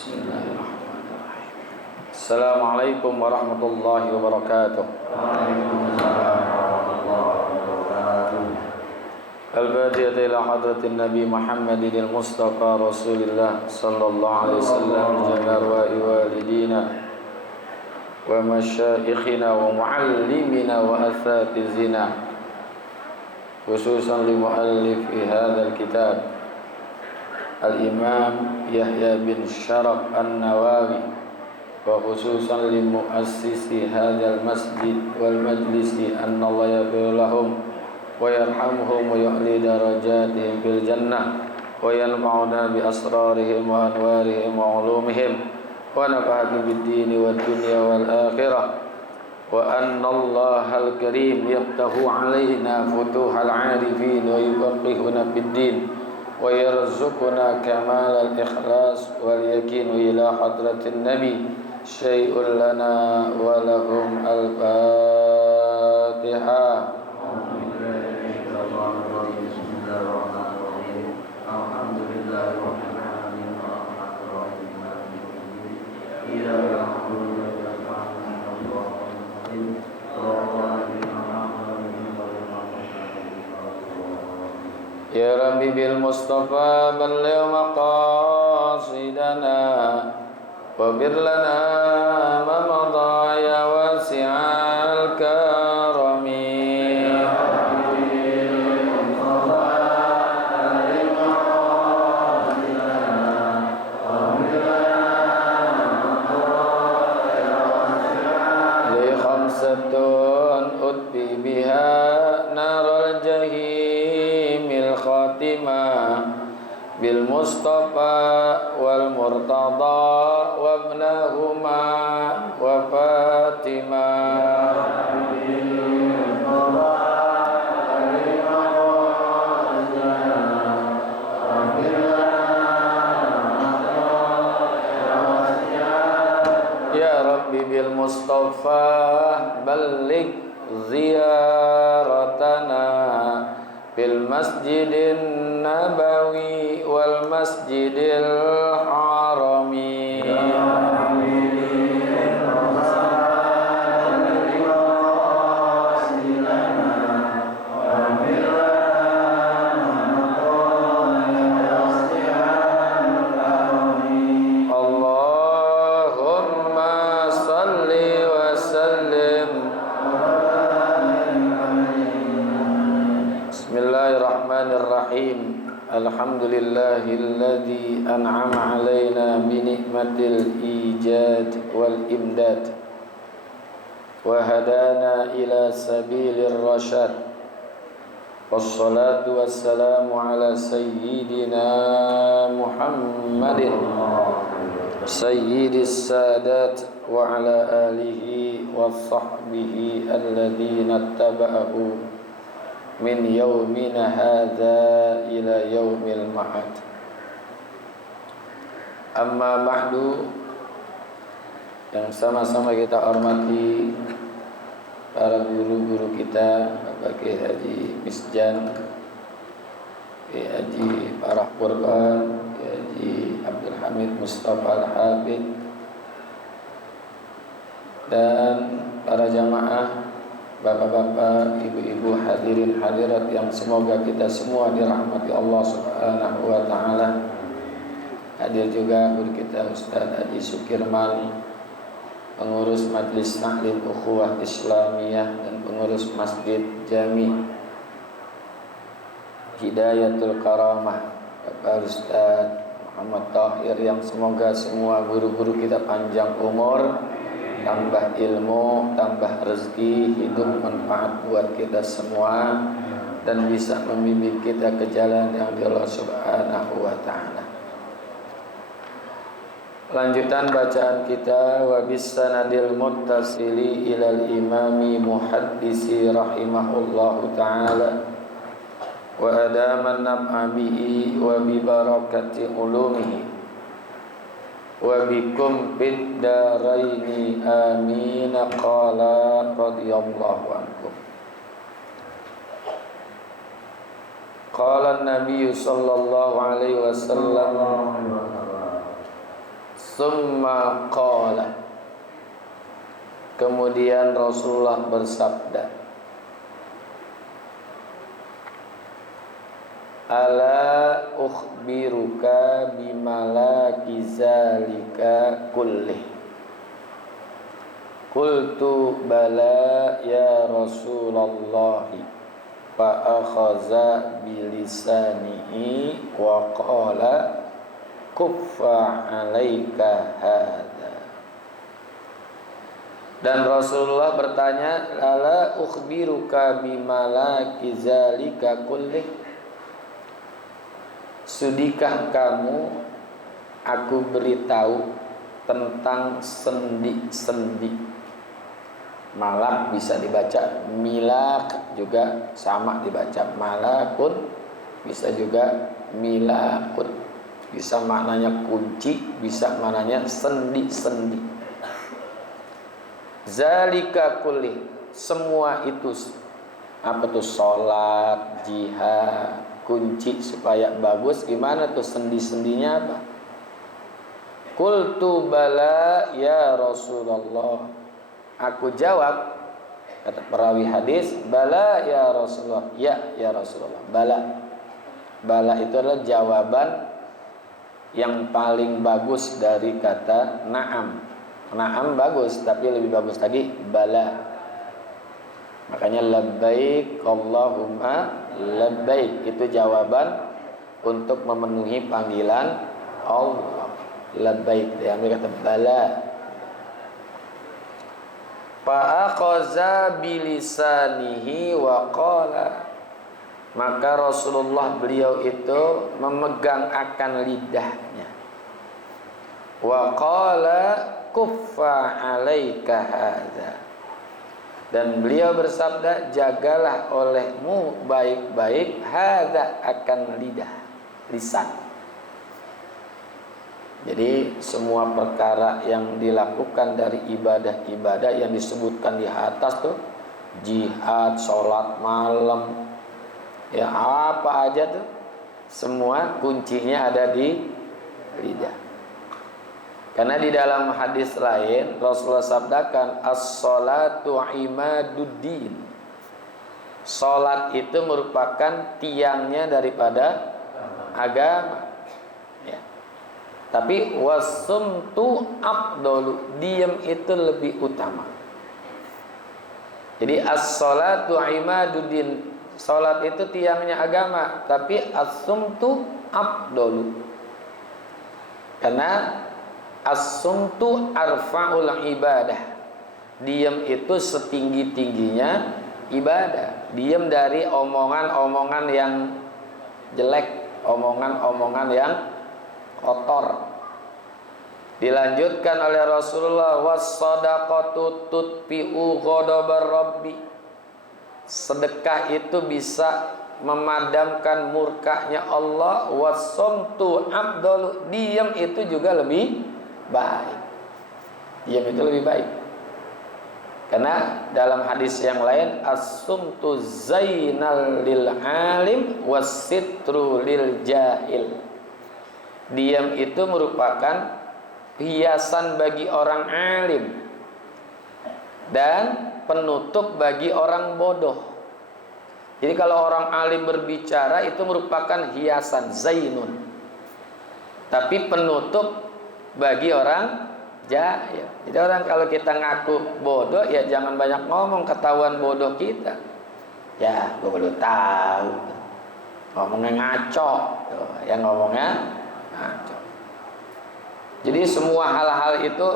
Bismillahirrahmanirrahim. Assalamualaikum warahmatullahi wabarakatuh. Waalaikumsalam warahmatullahi wabarakatuh. Al-Fatihah ila hadratin Nabi Muhammadin al-Mustafa Rasulillah sallallahu alaihi wasallam jami'i walidina wa masyayikhina wa muallimina wa asatizina khususan li muallif hadzal kitab Al-Imam Yahya bin Sharaf An-Nawawi wa khususan li muassisi hadzal masjid wal majlisi anna Allah yaghfir lahum wa yarhamhum wa yu'li darajatihim fil jannah wa yanfa'una bi asrarihim wa anwarihim wa ulumihim wa nafa'ana bid dini wad dunya wal akhirah wa anna Allahal karim yaftahu alaina futuhal arifin wa yufaqqihuna fid din wa yarzuquna kamalal ikhlas wal yakin ila hadratin nabi syai'un lana wa lahum al-fatihah. Ya Rabbi bil Mustafa balligh maqasidana wabir lana ma madha ya wasi'al karami. Li khamsatun utbi biha naral jahim khatimah bil Mustafa wal Murtada wa ibnahuma wa Fatimah. Ya Rabbi bil Mustafa balligh ziyaratana fil masjidin nabawi wal masjidil harami. Allahumma salli wa sallim. Bismillahirrahmanirrahim. Alhamdulillahilladzi an'ama alaina bi ni'matil ijad wal imdad wa hadana ila sabilir rasyad. Wassalatu wassalamu ala sayyidina Muhammadin sayyidis sadat wa ala alihi wa sahbihi alladzina taba'ahu min yaumina hadza ila yaumil ma'ad. Amma ba'du, yang sama-sama kita hormati para guru-guru kita, Bapak Kiai Haji Misjan, Kiai Haji Farah Qurban, Kiai Haji Abdul Hamid Mustafa Al-Habib, dan para jamaah, bapak-bapak, ibu-ibu, hadirin hadirat yang semoga kita semua dirahmati Allah Subhanahu wa taala. Hadir juga guru kita Ustaz Haji Sukirman, pengurus Majlis Taklim Ukhuwah Islamiyah dan pengurus Masjid Jami Hidayatul Karamah, Bapak Ustaz Muhammad Tahir, yang semoga semua guru-guru kita panjang umur, tambah ilmu, tambah rezeki, hidup manfaat buat kita semua, dan bisa membimbing kita ke jalan yang Allah Subhanahu wa taala. Lanjutan bacaan kita, wa bis sanadil muttasili ilal imami muhaddisi rahimahullahu taala wa adaman naf'a bihi wa bi barakati ulumihi wa bikum fid daraini amin. Qala radhiyallahu anhu. Qala an-nabiy sallallahu alaihi wasallam Summa qala, kemudian Rasulullah bersabda, ala ukhbiruka bimalaki zalika kullih. Qultu bala ya Rasulullah. Fa akhadha bilisanihi wa qala kuffa 'alaika hadza. Dan Rasulullah bertanya, ala ukhbiruka bimalaki zalika kullih, sudikah kamu aku beritahu tentang sendi-sendi. Malak bisa dibaca milak, juga sama dibaca malakun, bisa juga milakun, bisa maknanya kunci, bisa maknanya sendi-sendi. Zalika kulli, semua itu apa tuh? Sholat, jihad, kunci supaya bagus. Gimana tuh sendi-sendinya apa? Qultu bala ya Rasulullah. Aku jawab, kata perawi hadis, bala ya Rasulullah. Ya Rasulullah. Bala. Bala itu adalah jawaban yang paling bagus dari kata na'am. Na'am bagus, tapi lebih bagus lagi bala. Makanya labbaik Allahumma labbaik, itu jawaban untuk memenuhi panggilan Allah. Labbaik, diambil kata bala. Fa'akhaza bilisanihi wa qala, maka Rasulullah beliau itu memegang akan lidahnya. Wa qala kuffa 'alaika hadza, dan beliau bersabda, jagalah olehmu baik-baik hadza, akan lidah, lisan. Jadi semua perkara yang dilakukan dari ibadah-ibadah yang disebutkan di atas tuh, jihad, sholat malam, ya apa aja tuh, semua kuncinya ada di lidah. Karena di dalam hadis lain Rasulullah sabdakan, as-sholatu imaduddin, sholat itu merupakan tiangnya daripada agama. Tapi wasumtu afdalu, diam itu lebih utama. Jadi as-sholatu imaduddin, salat itu tiangnya agama, tapi as-sumtu afdalu. Karena as-sumtu arfa'ul ibadah, diam itu setinggi-tingginya ibadah. Diam dari omongan-omongan yang jelek, omongan-omongan yang kotor. Dilanjutkan oleh Rasulullah, was-shadaqatu tutfi'u ghadabar rabbi, sedekah itu bisa memadamkan murkanya Allah. Was-sumtu afdalu, diam itu juga lebih baik. Diam itu lebih baik. Karena dalam hadis yang lain, as-sumtu zainal lil alim was-sitru lil jahil, diam itu merupakan hiasan bagi orang alim dan penutup bagi orang bodoh. Jadi kalau orang alim berbicara itu merupakan hiasan, zainun, tapi penutup bagi orang jahil. Jadi orang kalau kita ngaku bodoh, ya jangan banyak ngomong, ketahuan bodoh kita. Ya, gue baru tahu, ngomongnya ngaco, yang ngomongnya. Jadi semua hal-hal itu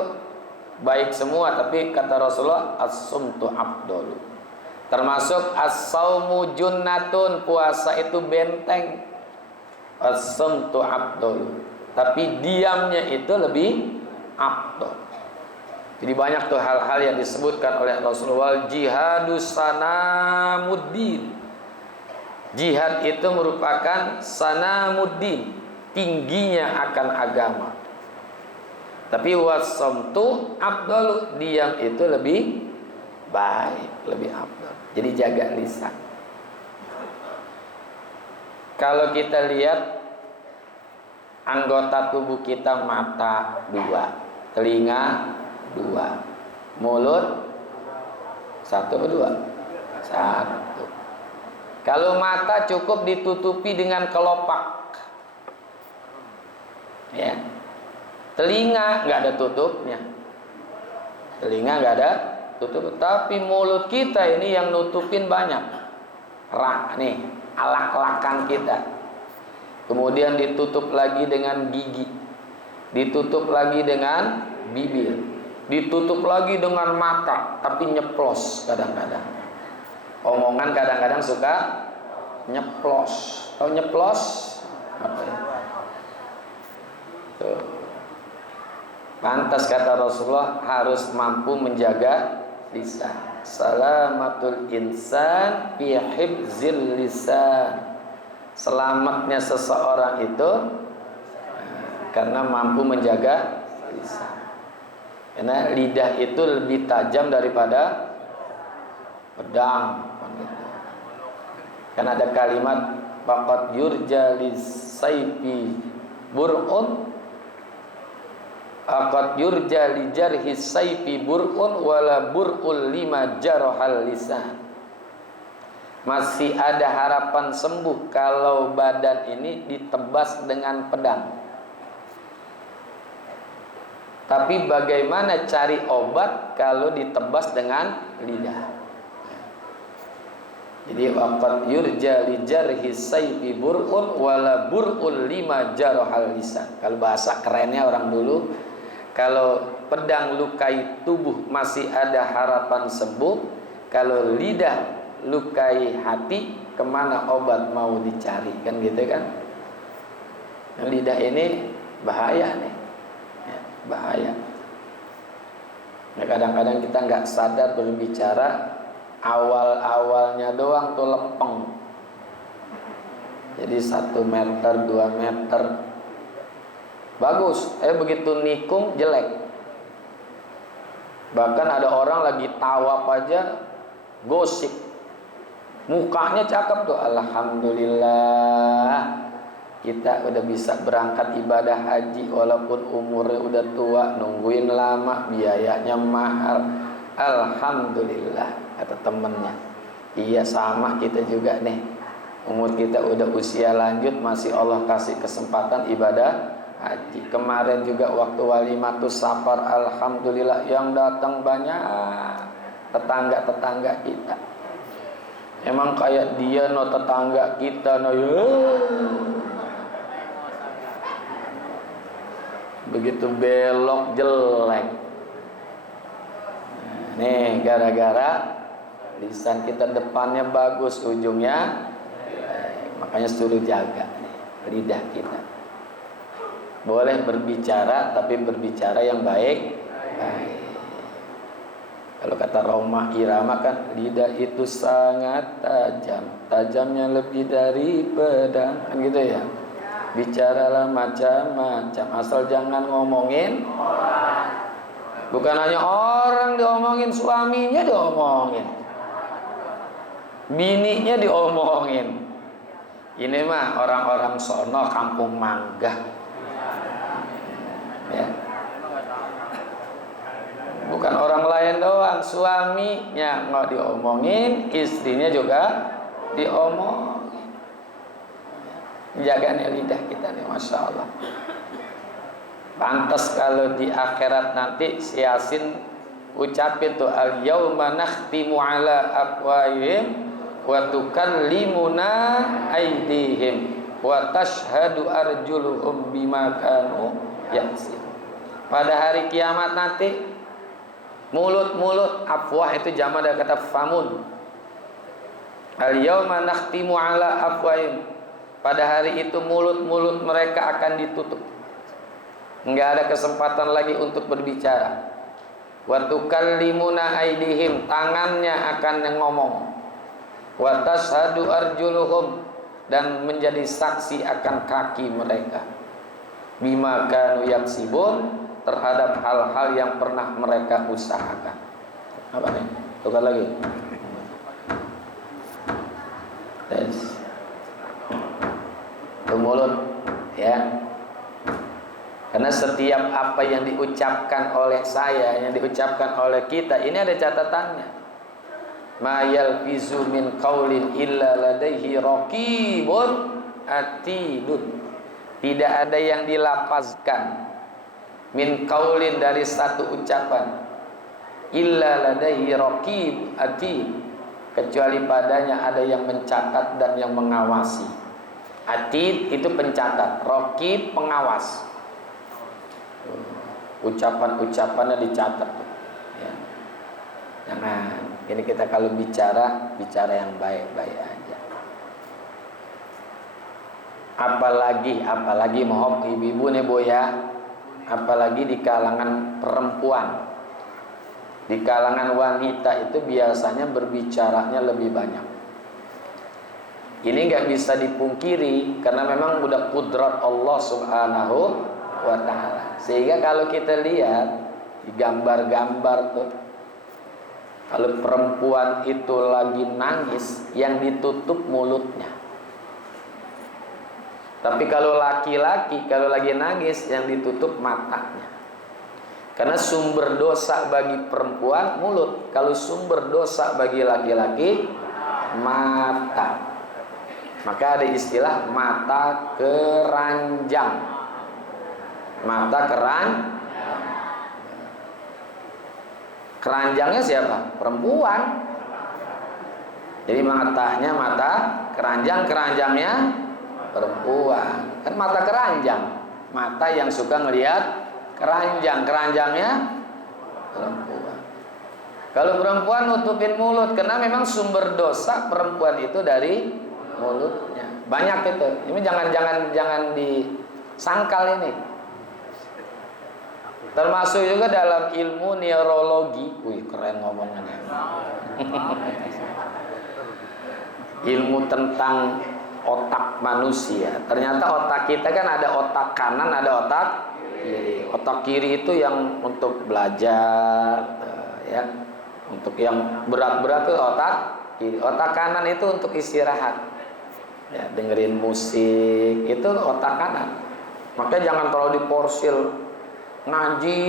baik semua, tapi kata Rasulullah, as-sumtu afdalu. Termasuk as-saumu junnatun, puasa itu benteng. As-sumtu afdalu, tapi diamnya itu lebih afdal. Jadi banyak tuh hal-hal yang disebutkan oleh Rasulullah. Jihadus sanamuddin, jihad itu merupakan sanamuddin, tingginya akan agama. Tapi was-sumtu afdalu, diam itu lebih baik, lebih afdal. Jadi jaga lisan. Kalau kita lihat Anggota tubuh kita mata 2, telinga 2, mulut 1 atau 2? 1. Kalau mata cukup ditutupi dengan kelopak, ya. Telinga nggak ada tutupnya, telinga nggak ada tutup. Tapi mulut kita ini yang nutupin banyak. Rak nih, alak-alakan kita. Kemudian ditutup lagi dengan gigi, ditutup lagi dengan bibir, ditutup lagi dengan mata, tapi nyeplos kadang-kadang. Omongan kadang-kadang suka nyeplos. Tahu nyeplos? Apa ya? Tuh. Pantas kata Rasulullah harus mampu menjaga lisan. Salamatul insan fi hifzil lisan. Selamatnya seseorang itu karena mampu menjaga lisan. Karena lidah itu lebih tajam daripada pedang. Karena ada kalimat faqad yurja lisayfi bur'un, faqad yurja li jarhi sayfi bur'un wala bur'ul lima jarhal lisan. Masih ada harapan sembuh kalau badan ini ditebas dengan pedang. Tapi bagaimana cari obat kalau ditebas dengan lidah? Jadi waqad yurja li jarhi sayfi bur'un wala bur'ul lima jarhal lisan. Kalau bahasa kerennya orang dulu, kalau pedang lukai tubuh masih ada harapan sembuh, kalau lidah lukai hati kemana obat mau dicari, kan gitu kan? Nah, lidah ini bahaya nih, ya, bahaya. Nah, kadang-kadang kita nggak sadar berbicara, awal-awalnya doang tuh lempeng. Jadi 1 meter, 2 meter bagus, begitu nikung jelek. Bahkan ada orang lagi tawaf aja gosip, mukanya cakep tuh, alhamdulillah kita udah bisa berangkat ibadah haji walaupun umurnya udah tua, nungguin lama, biayanya mahal. Alhamdulillah, kata temennya. Iya, sama kita juga nih, umur kita udah usia lanjut, masih Allah kasih kesempatan ibadah haji. Kemarin juga waktu walimatus safar, alhamdulillah yang datang banyak tetangga-tetangga kita. Emang kayak dia no tetangga kita no, begitu belok jelek. Nih gara-gara lisan kita depannya bagus, ujungnya makanya suruh jaga nih, lidah kita. Boleh berbicara tapi berbicara yang baik. Kalau kata Roma Irama kan, lidah itu sangat tajam, tajamnya lebih dari pedang, kan gitu ya. Bicaralah macam-macam, asal jangan ngomongin. Bukan hanya orang diomongin, suaminya diomongin, bininya diomongin. Ini mah orang-orang sono kampung mangga, ya. Bukan orang lain doang, suaminya nggak diomongin, istrinya juga diomongin. Jaga nih lidah kita nih, masya Allah. Pantas kalau di akhirat nanti si Yasin ucapin tuh, al yauma nakhtimu ala afwahihim wa tukallimuna aydihim wa tashhadu arjuluhum bima kanu yaksib. Pada hari kiamat nanti mulut-mulut, afwah itu jamak dari kata famun. Al yauma nakhtimu ala afwahihim. Pada hari itu mulut-mulut mereka akan ditutup. Enggak ada kesempatan lagi untuk berbicara. Wa tukallimuna aydihim, tangannya akan ngomong. Wa tashhadu arjuluhum, dan menjadi saksi akan kaki mereka. Bima kanu yaksibun, terhadap hal-hal yang pernah mereka usahakan. Apa nih? Tukar lagi. Tes. Mulut, ya. Karena setiap apa yang diucapkan oleh saya, yang diucapkan oleh kita, ini ada catatannya. Ma yalfizu min qaulin illa ladaihi raqibun atidun. Tidak ada yang dilafazkan min qaulin dari satu ucapan illa ladaihi raqib atid, kecuali padanya ada yang mencatat dan yang mengawasi. Atid itu pencatat, raqib pengawas. Ucapan-ucapannya dicatat ya. Jangan, ini kita kalau bicara yang baik-baik aja. Apalagi mohon ibu-ibu nih Bu ya, apalagi di kalangan perempuan, di kalangan wanita itu biasanya berbicaranya lebih banyak. Ini nggak bisa dipungkiri karena memang udah kudrat Allah Subhanahu wa ta'ala. Sehingga kalau kita lihat di gambar-gambar tuh, kalau perempuan itu lagi nangis, yang ditutup mulutnya. Tapi kalau laki-laki kalau lagi nangis, yang ditutup matanya. Karena sumber dosa bagi perempuan mulut, kalau sumber dosa bagi laki-laki mata. Maka ada istilah mata keranjang. Mata keranjangnya siapa? Perempuan. Jadi matanya mata keranjang, keranjangnya perempuan. Kan mata keranjang, mata yang suka ngelihat keranjang, keranjangnya perempuan. Kalau perempuan nutupin mulut, karena memang sumber dosa perempuan itu dari mulutnya. Banyak itu. Ini jangan disangkal ini. Termasuk juga dalam ilmu neurologi. Wih, keren ngomongannya. Ilmu tentang otak manusia. Ternyata otak kita kan ada otak kanan, ada otak kiri. Otak kiri itu yang untuk belajar, ya. Untuk yang berat-berat itu otak kiri. Otak kanan itu untuk istirahat. Ya, dengerin musik, itu otak kanan. Makanya jangan terlalu diporsil. Ngaji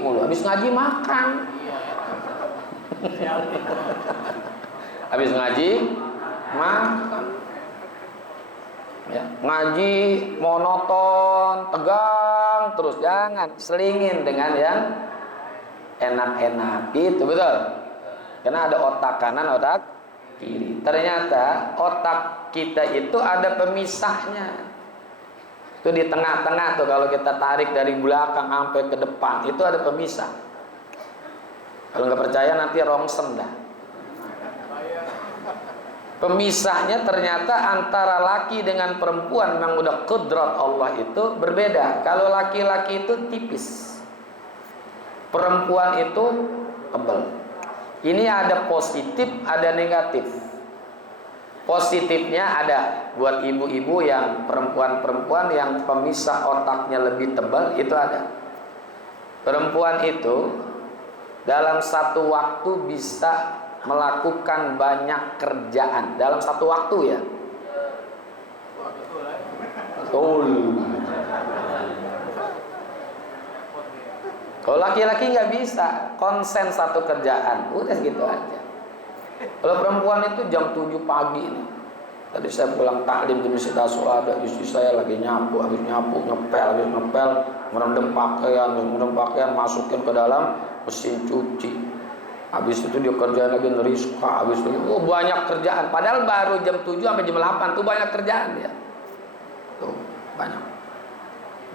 mulu, habis ngaji makan. Habis ngaji makan. Ya, ngaji monoton, tegang terus, jangan selingin dengan yang enak-enak itu, betul. Karena ada otak kanan, otak kiri. Ternyata otak kita itu ada pemisahnya. Itu di tengah-tengah tuh, kalau kita tarik dari belakang sampai ke depan itu ada pemisah. Kalau nggak percaya nanti rongsen dah. Pemisahnya ternyata antara laki dengan perempuan memang udah kudrat Allah itu berbeda. Kalau laki-laki itu tipis, perempuan itu tebal. Ini ada positif, ada negatif. Positifnya ada buat ibu-ibu yang perempuan-perempuan yang pemisah otaknya lebih tebal, itu ada. Perempuan itu dalam satu waktu bisa melakukan banyak kerjaan dalam satu waktu, ya. Betul. Kalau laki-laki nggak bisa konsen satu kerjaan, udah gitu aja. Kalau perempuan itu jam 7 pagi nih. Tadi saya pulang taklim di Masjid Aswada, istri saya lagi nyapu, habis nyapu ngepel, merendam pakaian, masukin ke dalam mesin cuci. Habis itu dia kerjaan lagi ngeriska, habis itu banyak kerjaan. Padahal baru jam 7 sampai jam 8 tuh banyak kerjaan ya. Tuh, banyak.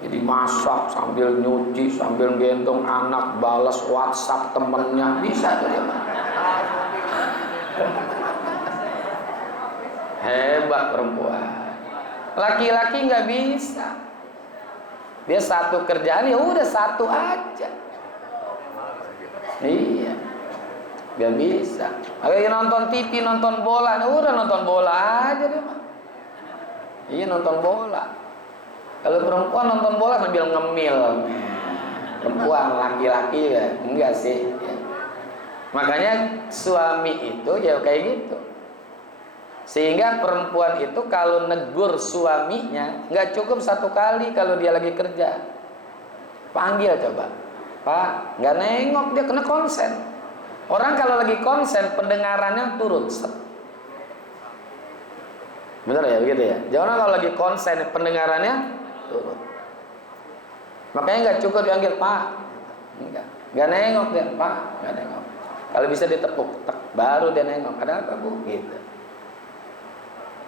Jadi masak sambil nyuci, sambil gendong anak, balas WhatsApp temennya, bisa tuh dia. Hebat perempuan. Laki-laki nggak bisa. Dia satu kerjaan ya udah satu aja. Iya, nggak bisa. Kayak nonton TV, nonton bola, udah nonton bola aja deh mah. Iya, nonton bola. Kalau perempuan nonton bola sambil ngemil. Perempuan, laki-laki ya enggak sih. Ya. Makanya suami itu ya kayak gitu. Sehingga perempuan itu kalau negur suaminya nggak cukup satu kali kalau dia lagi kerja. Panggil coba. Pak, nggak nengok, dia kena konsen. Orang kalau lagi konsen pendengarannya turun. Benar ya begitu ya. Jangan kalau lagi konsen pendengarannya turun. Makanya nggak cukup dipanggil Pak. Nggak nengok dia, Pak, nggak nengok. Kalau bisa ditepuk, baru dia nengok. Ada apa Bu? Gitu.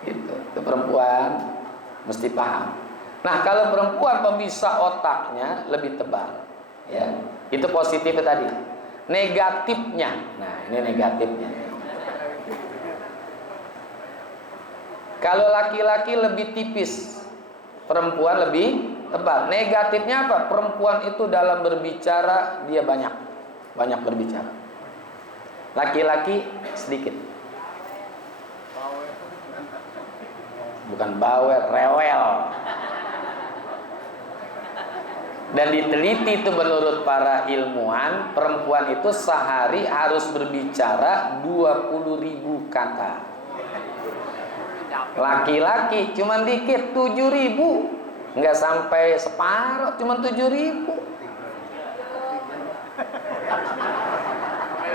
Itu perempuan mesti paham. Nah, kalau perempuan pembisa otaknya lebih tebal, ya. Itu positifnya tadi. Negatifnya, nah ini negatifnya. Kalau laki-laki lebih tipis, perempuan lebih tebal. Negatifnya apa? Perempuan itu dalam berbicara dia banyak berbicara. Laki-laki sedikit. Bukan bawel, rewel. Dan diteliti itu menurut para ilmuwan, perempuan itu sehari harus berbicara 20.000 kata. Laki-laki cuma dikit, 7.000. Enggak sampai separuh, cuma 7.000.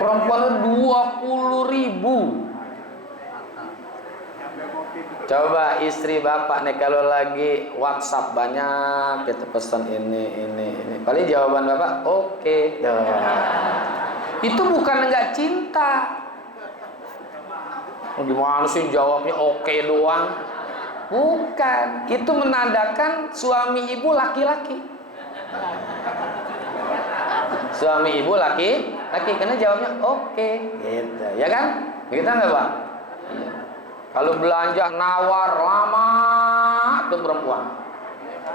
Perempuan 20.000. Coba istri bapak nih kalau lagi WhatsApp banyak kita pesan ini. Paling jawaban bapak oke. Itu bukan enggak cinta. Gimana sih jawabnya oke doang? Bukan. Itu menandakan suami ibu laki-laki. Suami ibu laki-laki karena jawabnya oke. Gitu. Ya kan? Begitu enggak, Pak? Iya. Kalau belanja nawar lama tuh perempuan.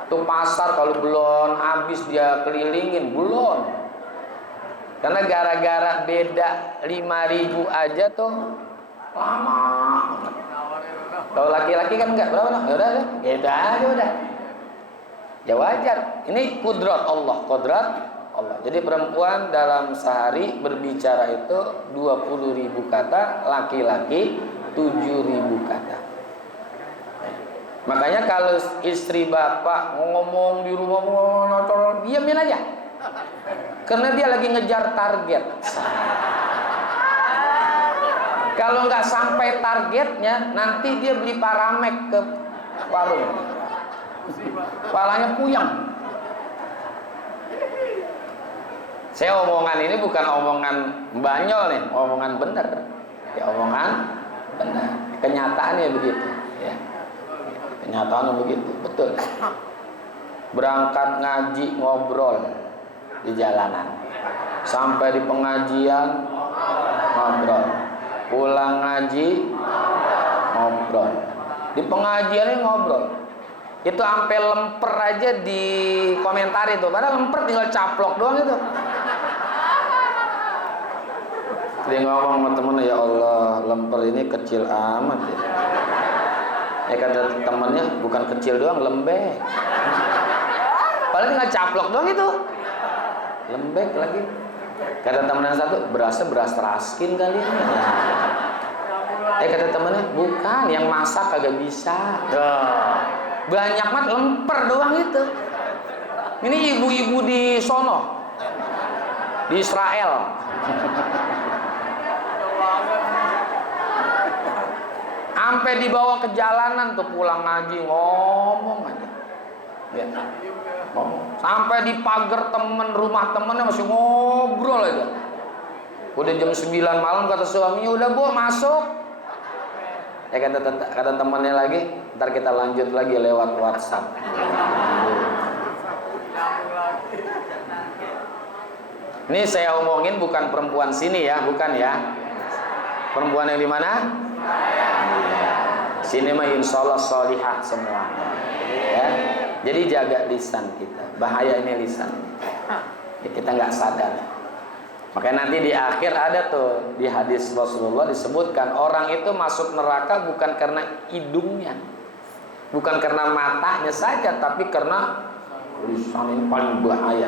Tuh pasar kalau belum habis dia kelilingin belum. Karena gara-gara beda 5.000 aja tuh lama. Kalau laki-laki kan enggak berapa noh? Ya udah, beda aja udah. Ya wajar. Ini kudrat Allah, Jadi perempuan dalam sehari berbicara itu 20.000 kata, laki-laki 7.000 kata. Makanya kalau istri bapak ngomong di rumah diamin aja. Karena dia lagi ngejar target. Kalau nggak sampai targetnya, nanti dia beli Paramek ke warung. Kepalanya puyeng. Saya omongan ini bukan omongan banyol nih, omongan bener. Ya omongan benar. Kenyataannya begitu, ya. Kenyataannya begitu, betul. Berangkat ngaji ngobrol di jalanan, sampai di pengajian ngobrol, pulang ngaji ngobrol, di pengajiannya ngobrol. Itu sampai lemper aja di komentar itu, padahal lemper tinggal caplok doang itu. Dia ngomong sama temennya, ya Allah, lemper ini kecil amat ya. Kata temennya, bukan kecil doang, lembek. Padahal tinggal caplok doang itu. Lembek lagi. Kata temen yang satu, berasnya beras raskin kali. Kata temennya, bukan, yang masak kagak bisa. Banyak mat lemper doang itu. Ini ibu-ibu di sono, di Israel. Sampai dibawa ke jalanan tuh pulang ngaji ngomong aja, ya. Ngomong. Sampai di pagar temen, rumah temennya masih ngobrol aja. Udah jam 9 malam kata suaminya, udah Bu masuk. Kata temannya lagi, ntar kita lanjut lagi lewat WhatsApp. Ini saya omongin bukan perempuan sini ya, bukan ya. Perempuan yang di mana? Sini mah insyaallah sholihah semua. Ya. Jadi jaga lisan kita. Bahaya ini lisan. Ya, kita nggak sadar. Makanya nanti di akhir ada tuh di hadis Rasulullah disebutkan orang itu masuk neraka bukan karena hidungnya, bukan karena matanya saja, tapi karena lisan ini paling bahaya.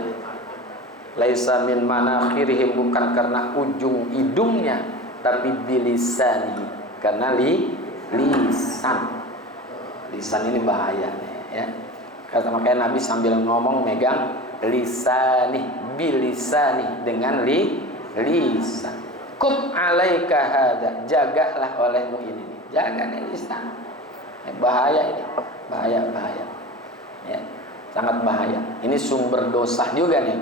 Laisa min manakhirihim, bukan karena ujung hidungnya, tapi bilisani, karena lisan. Lisan ini bahaya ya. Kata makanya Nabi sambil ngomong megang lisani, bilisani dengan lisan. Kut alaika hada, jagalah olehmu ini. Jaga nih lisan. Bahaya ini, bahaya. Ya, sangat bahaya. Ini sumber dosa juga nih.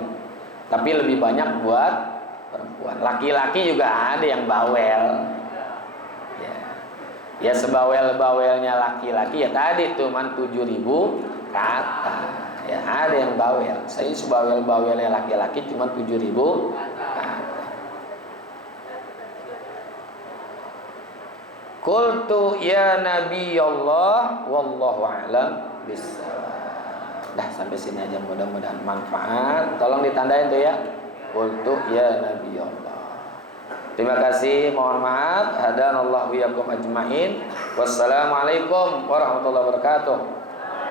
Tapi lebih banyak buat perempuan. Laki-laki juga ada yang bawel. Ya sebawel-bawelnya laki-laki ya tadi cuman 7.000 kata. Ya ada yang bawel. Saya sebawel-bawelnya laki-laki cuma 7.000 kata. Qultu ya Nabi Allah wallahu a'lam bissawab. Dah sampai sini aja, mudah-mudahan manfaat. Tolong ditandain tuh ya. Qultu ya Nabi Allah. Terima kasih, mohon maaf. Hadanallahu iyyakum ajmain. Wassalamualaikum warahmatullahi wabarakatuh.